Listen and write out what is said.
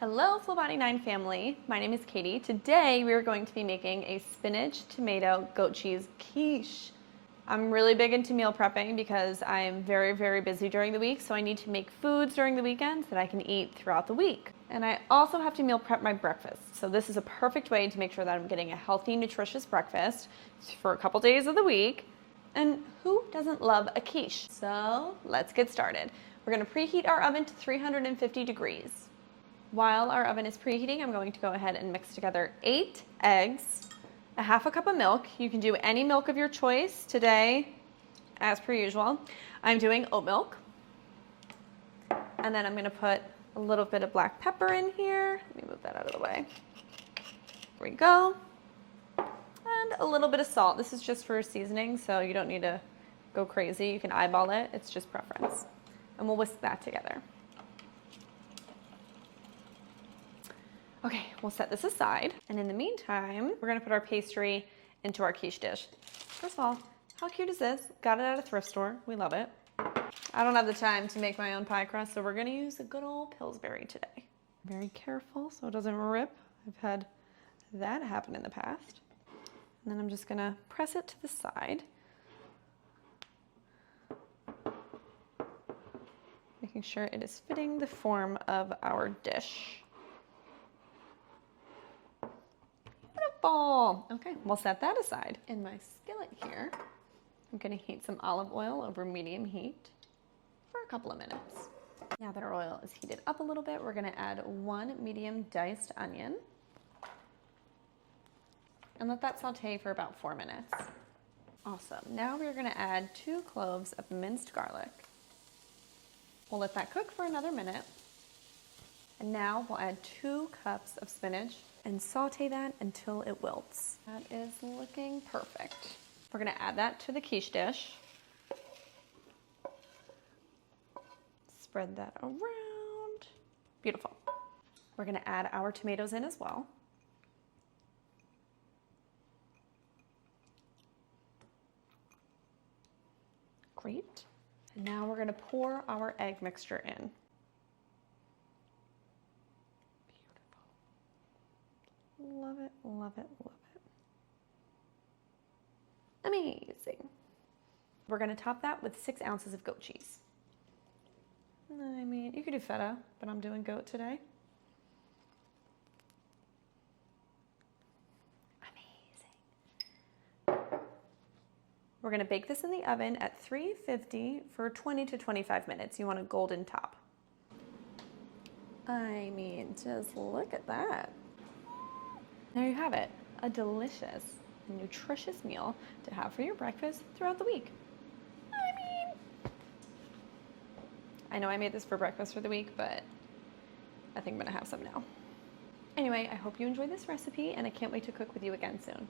Hello Flobody 9 family, my name is Katie. Today we are going to be making a spinach, tomato, goat cheese quiche. I'm really big into meal prepping because I'm very busy during the week, so I need to make foods during the weekends that I can eat throughout the week. And I also have to meal prep my breakfast, so this is a perfect way to make sure that I'm getting a healthy, nutritious breakfast for a couple days of the week. And who doesn't love a quiche? So let's get started. We're going to preheat our oven to 350 degrees. While our oven is preheating, I'm going to go ahead and mix together 8 eggs, a half a cup of milk. You can do any milk of your choice. Today, as per usual, I'm doing oat milk. And then I'm going to put a little bit of black pepper in here. Let me move that out of the way. There we go. And a little bit of salt. This is just for seasoning, so you don't need to go crazy. You can eyeball it. It's just preference. And we'll whisk that together. Okay, we'll set this aside. And in the meantime, we're gonna put our pastry into our quiche dish. First of all, how cute is this? Got it at a thrift store. We love it. I don't have the time to make my own pie crust, so we're gonna use a good old Pillsbury today. Very careful so it doesn't rip. I've had that happen in the past. And then I'm just gonna press it to the side. Making sure it is fitting the form of our dish. Okay, we'll set that aside. In my skillet here, I'm gonna heat some olive oil over medium heat for a couple of minutes. Now that our oil is heated up a little bit, we're gonna add 1 medium diced onion and let that saute for about 4 minutes. Awesome, now we're gonna add 2 cloves of minced garlic. We'll let that cook for another minute. And now we'll add 2 cups of spinach and saute that until it wilts. That is looking perfect. We're gonna add that to the quiche dish. Spread that around. Beautiful. We're gonna add our tomatoes in as well. Great. And now we're gonna pour our egg mixture in. Love it, love it, love it. Amazing. We're gonna top that with 6 ounces of goat cheese. I mean, you could do feta, but I'm doing goat today. Amazing. We're gonna bake this in the oven at 350 for 20 to 25 minutes. You want a golden top. I mean, just look at that. There you have it, a delicious, nutritious meal to have for your breakfast throughout the week. I know I made this for breakfast for the week, but I think I'm gonna have some now. Anyway, I hope you enjoyed this recipe and I can't wait to cook with you again soon.